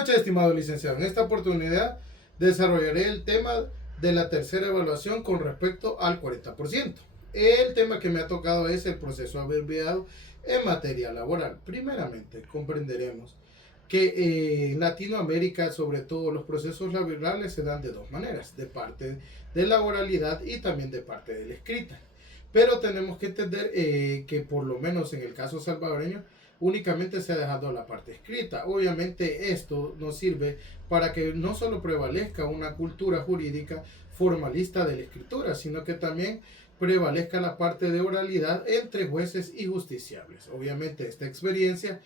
noches, estimado licenciado. En esta oportunidad desarrollaré el tema de la tercera evaluación con respecto al 40%. El tema que me ha tocado es el proceso abreviado en materia laboral. Primeramente, comprenderemos que en Latinoamérica, sobre todo, los procesos laborales se dan de dos maneras, de parte de la oralidad y también de parte de la escrita. Pero tenemos que entender que por lo menos en el caso salvadoreño únicamente se ha dejado la parte escrita. Obviamente esto nos sirve para que no solo prevalezca una cultura jurídica formalista de la escritura, sino que también prevalezca la parte de oralidad entre jueces y justiciables. Obviamente esta experiencia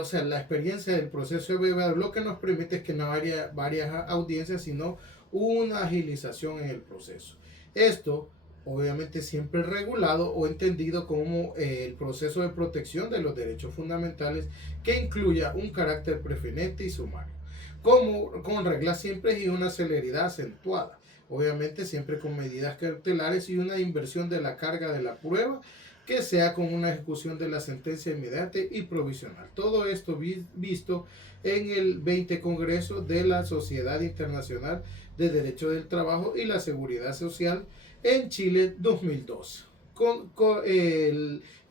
o sea, la experiencia del proceso de abogado lo que nos permite es que no haya varias audiencias, sino una agilización en el proceso. Esto, obviamente, siempre regulado o entendido como el proceso de protección de los derechos fundamentales que incluya un carácter preferente y sumario, como con reglas simples y una celeridad acentuada. Obviamente, siempre con medidas cautelares y una inversión de la carga de la prueba que sea con una ejecución de la sentencia inmediata y provisional. Todo esto visto en el 20 Congreso de la Sociedad Internacional de Derecho del Trabajo y la Seguridad Social en Chile 2002.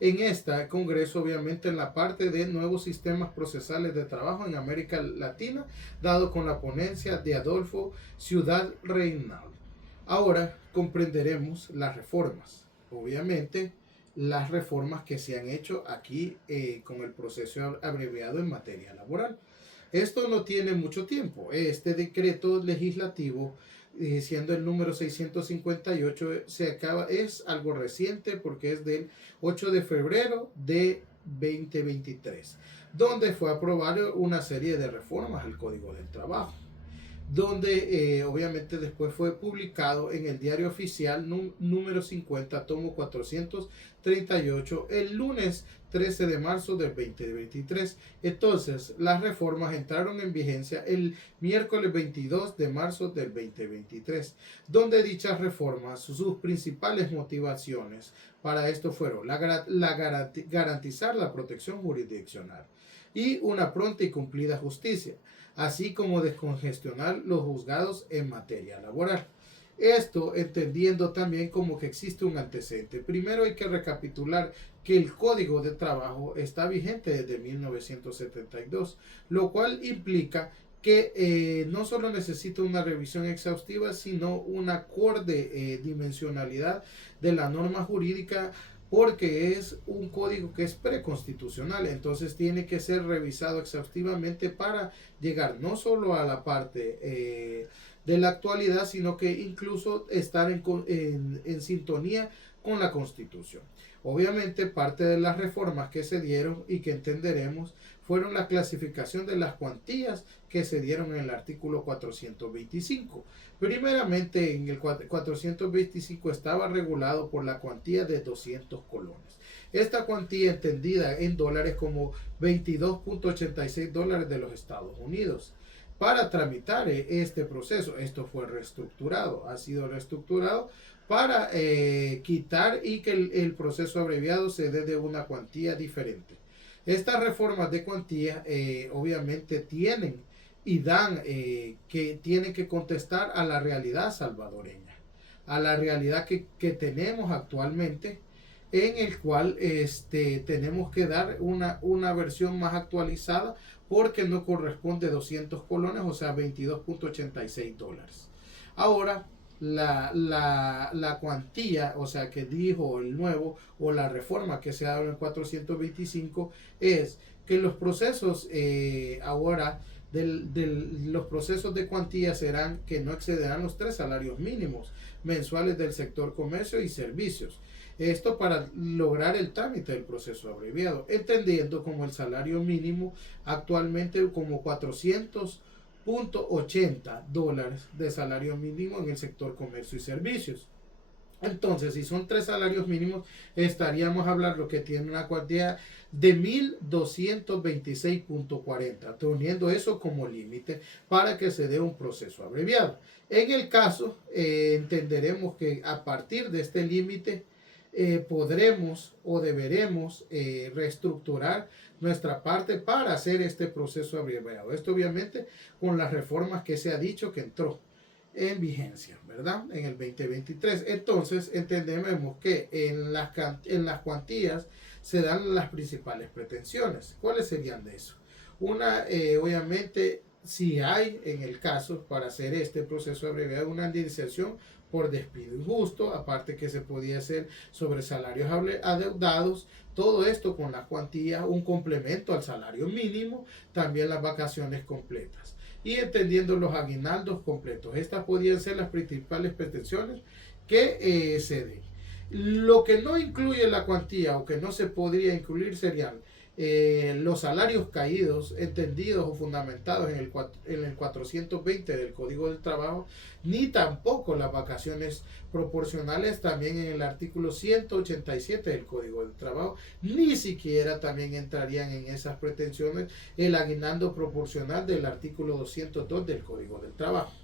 En este congreso, obviamente, en la parte de nuevos sistemas procesales de trabajo en América Latina, dado con la ponencia de Adolfo Ciudad Reynal. Ahora comprenderemos las reformas. Obviamente, las reformas que se han hecho aquí con el proceso abreviado en materia laboral. Esto no tiene mucho tiempo. Este decreto legislativo, siendo el número 658, es algo reciente porque es del 8 de febrero de 2023, donde fue aprobada una serie de reformas al Código del Trabajo, donde obviamente después fue publicado en el Diario Oficial número 50, tomo 438, el lunes 13 de marzo del 2023. Entonces, las reformas entraron en vigencia el miércoles 22 de marzo del 2023, donde dichas reformas, sus principales motivaciones para esto fueron garantizar la protección jurisdiccional y una pronta y cumplida justicia, así como descongestionar los juzgados en materia laboral. Esto entendiendo también como que existe un antecedente. Primero hay que recapitular que el Código de Trabajo está vigente desde 1972, lo cual implica que no solo necesita una revisión exhaustiva, sino una acorde dimensionalidad de la norma jurídica, porque es un código que es preconstitucional, entonces tiene que ser revisado exhaustivamente para llegar no solo a la parte de la actualidad, sino que incluso estar en sintonía con la Constitución. Obviamente parte de las reformas que se dieron y que entenderemos fueron la clasificación de las cuantías que se dieron en el artículo 425. Primeramente, en el 425 estaba regulado por la cuantía de 200 colones. Esta cuantía entendida en dólares como 22.86 dólares de los Estados Unidos. Para tramitar este proceso, esto fue reestructurado, ha sido reestructurado para quitar y que el proceso abreviado se dé de una cuantía diferente. Estas reformas de cuantía obviamente tienen y dan que tienen que contestar a la realidad salvadoreña, a la realidad que tenemos actualmente, en el cual tenemos que dar una versión más actualizada porque no corresponde a 200 colones, o sea, 22.86 dólares. Ahora, la cuantía, o sea, que dijo el nuevo o la reforma que se ha dado en el 425 es que los procesos ahora los procesos de cuantía serán que no excederán los 3 salarios mínimos mensuales del sector comercio y servicios. Esto para lograr el trámite del proceso abreviado, entendiendo como el salario mínimo actualmente como 400.80 dólares de salario mínimo en el sector comercio y servicios. Entonces, si son 3 salarios mínimos, estaríamos hablando que tiene una cuantía de 1.226.40, teniendo eso como límite para que se dé un proceso abreviado. En el caso, entenderemos que a partir de este límite podremos o deberemos reestructurar nuestra parte para hacer este proceso abreviado. Esto obviamente con las reformas que se ha dicho que entró en vigencia, ¿verdad? En el 2023. Entonces entendemos que en las cuantías se dan las principales pretensiones. ¿Cuáles serían de eso? Una, obviamente, si hay en el caso para hacer este proceso abreviado una indemnización por despido injusto, aparte que se podía hacer sobre salarios adeudados, todo esto con las cuantías, un complemento al salario mínimo, también las vacaciones completas y entendiendo los aguinaldos completos. Estas podían ser las principales pretensiones que se den. Lo que no incluye la cuantía o que no se podría incluir serían los salarios caídos, entendidos o fundamentados en el 420 del Código del Trabajo, ni tampoco las vacaciones proporcionales también en el artículo 187 del Código del Trabajo, ni siquiera también entrarían en esas pretensiones el aguinaldo proporcional del artículo 202 del Código del Trabajo.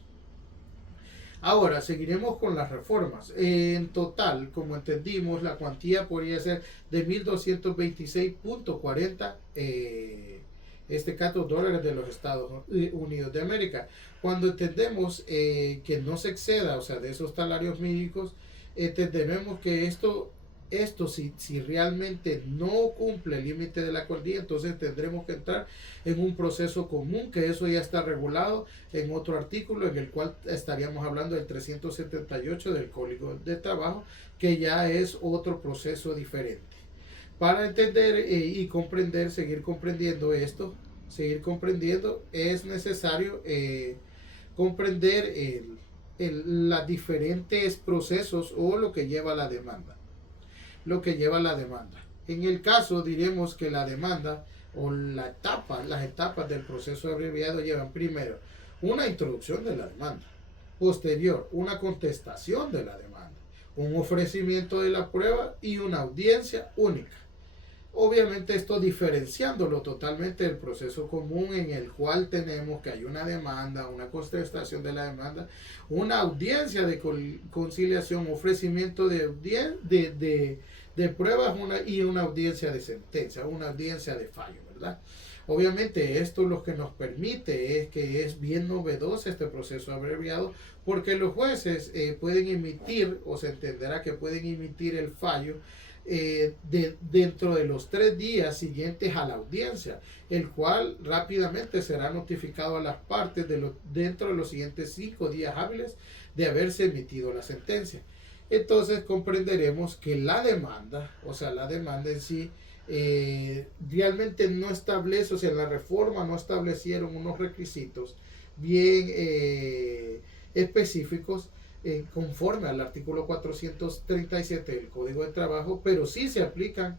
Ahora, seguiremos con las reformas. En total, como entendimos, la cuantía podría ser de 1.226.40 dólares de los Estados Unidos de América. Cuando entendemos que no se exceda, o sea, de esos salarios mínimos, entendemos que esto si realmente no cumple el límite de la cuantía, entonces tendremos que entrar en un proceso común, que eso ya está regulado en otro artículo en el cual estaríamos hablando del 378 del Código de Trabajo, que ya es otro proceso diferente. Para entender y comprender, seguir comprendiendo esto, es necesario comprender los diferentes procesos o lo que lleva la demanda. En el caso diremos que la demanda o las etapas del proceso abreviado llevan primero una introducción de la demanda, posterior una contestación de la demanda, un ofrecimiento de la prueba y una audiencia única. Obviamente esto diferenciándolo totalmente del proceso común en el cual tenemos que hay una demanda, una contestación de la demanda, una audiencia de conciliación, ofrecimiento de pruebas y una audiencia de sentencia, una audiencia de fallo, ¿verdad? Obviamente esto lo que nos permite es que es bien novedoso este proceso abreviado porque los jueces pueden emitir o se entenderá que pueden emitir el fallo dentro de los 3 días siguientes a la audiencia, el cual rápidamente será notificado a las partes dentro de los siguientes 5 días hábiles de haberse emitido la sentencia. Entonces comprenderemos que la demanda en sí, realmente no establece, o sea, la reforma no establecieron unos requisitos bien específicos conforme al artículo 437 del Código de Trabajo, pero sí se aplican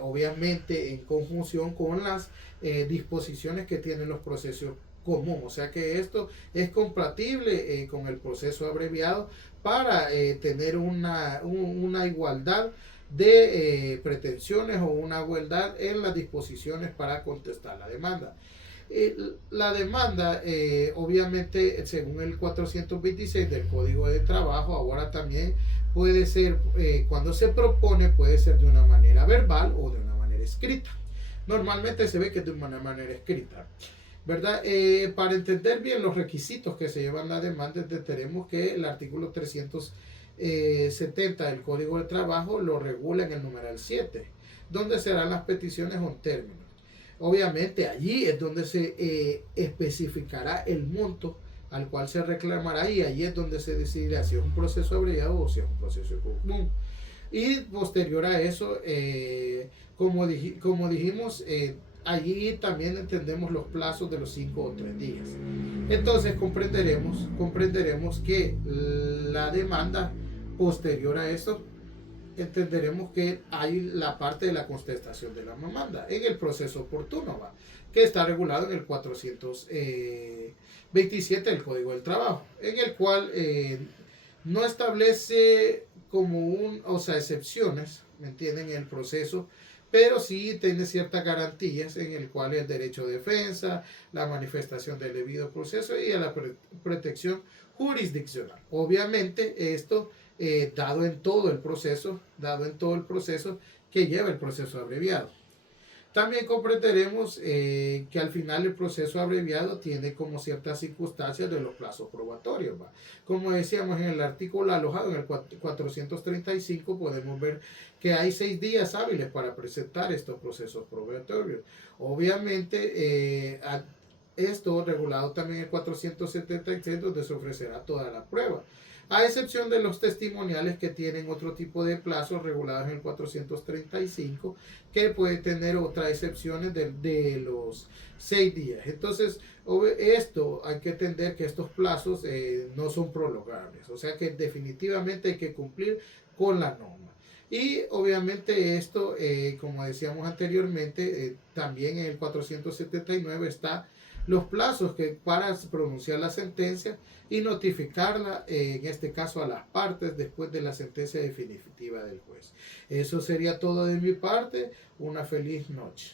obviamente en conjunción con las disposiciones que tienen los procesos comunes. O sea que esto es compatible con el proceso abreviado para tener una igualdad de pretensiones o una igualdad en las disposiciones para contestar la demanda. La demanda, obviamente, según el 426 del Código de Trabajo, ahora también puede ser, cuando se propone, puede ser de una manera verbal o de una manera escrita. Normalmente se ve que es de una manera escrita, ¿verdad? Para entender bien los requisitos que se llevan la demanda, tenemos que el artículo 370 del Código de Trabajo lo regula en el numeral 7, donde serán las peticiones o términos. Obviamente allí es donde se especificará el monto al cual se reclamará y allí es donde se decidirá si es un proceso abreviado o si es un proceso común. Y posterior a eso, como dijimos, allí también entendemos los plazos de los 5 o 3 días. Entonces comprenderemos que la demanda posterior a eso, entenderemos que hay la parte de la contestación de la demanda en el proceso oportuno, que está regulado en el 427 del Código del Trabajo, en el cual no establece excepciones, ¿me entienden?, en el proceso, pero sí tiene ciertas garantías en el cual el derecho de defensa, la manifestación del debido proceso y a la protección jurisdiccional. Obviamente esto dado en todo el proceso que lleva el proceso abreviado. También comprenderemos que al final el proceso abreviado tiene como ciertas circunstancias de los plazos probatorios. ¿Va? Como decíamos en el artículo alojado en el 435, podemos ver que hay 6 días hábiles para presentar estos procesos probatorios. Obviamente, esto regulado también en el 476, donde se ofrecerá toda la prueba, a excepción de los testimoniales que tienen otro tipo de plazos regulados en el 435, que puede tener otras excepciones de los 6 días. Entonces, esto hay que entender que estos plazos no son prolongables, o sea que definitivamente hay que cumplir con la norma. Y obviamente esto, como decíamos anteriormente, también en el 479 está los plazos que para pronunciar la sentencia y notificarla, en este caso a las partes, después de la sentencia definitiva del juez. Eso sería todo de mi parte. Una feliz noche.